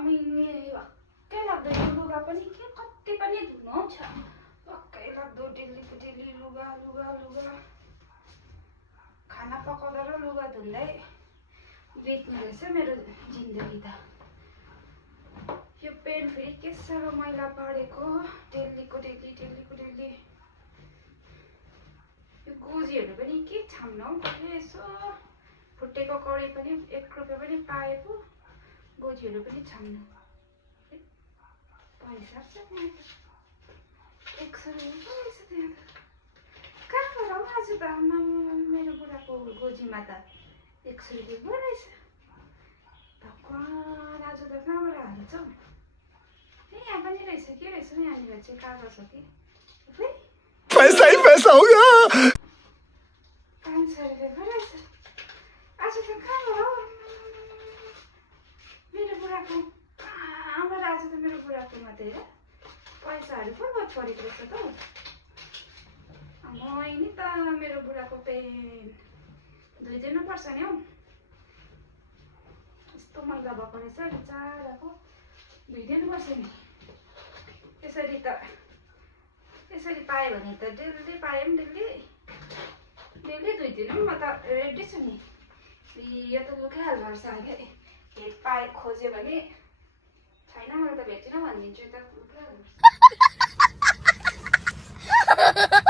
अनि वाक्कै लाग्दो यो लुगा पनि के कति पनि धुनु छ। वाक्कै लाग्दो डेलीको डेली लुगा लुगा लुगा। खाना पकाउँदा र लुगा धुँदै बित्ने रहेछ मेरो जिन्दगी त। यो पेन फेरि के साह्रो मैला परेको डेलीको डेली डेलीको डेली। यो गोजीहरू पनि के छाम्न हौ यसो फुटेको कडी पनि 1 रुपियाँ पनि पाए पो गोजीहरू पनि छाम्नु पैसा छ त्यहाँ त 100 रुपियाँ पैसा त्यहाँ त कहाँबाट हौ आज त आमा मेरो बुढाको गोजीमा त 100 रुपियाँ पो रहेछ। भगवान् आज त कहाँबाट हाल्छ हौ। यहाँ पनि रहेछ के रहेछ यहाँनिर चाहिँ कागज हो कि पैसा ही पैसा होगा। 500 रुपियाँ पो रहेछ। आज त कहाँबाट हौ मेरो बुढाको कहाँबाट आज त मेरो बुढाको मात्रै पैसाहरू पो बहुत परेको रहेछ त हौ। मै नि त मेरो बुढाको पेन धोइदिनुपर्छ नि हौ। यस्तो मैला भएको रहेछ बिचाराको धोइदिनुपर्छ नि। यसरी पायो भने त डेली पाए पनि डेली धोइदिनु म त रेडी छु नि। यो त लुगाइहाल्नु पर्छ अहिले भेट पाए खोज्यो भने छैन मैले त भेटिनँ भनिदिन्छु। त लुगाइहाल्नु पर्छ।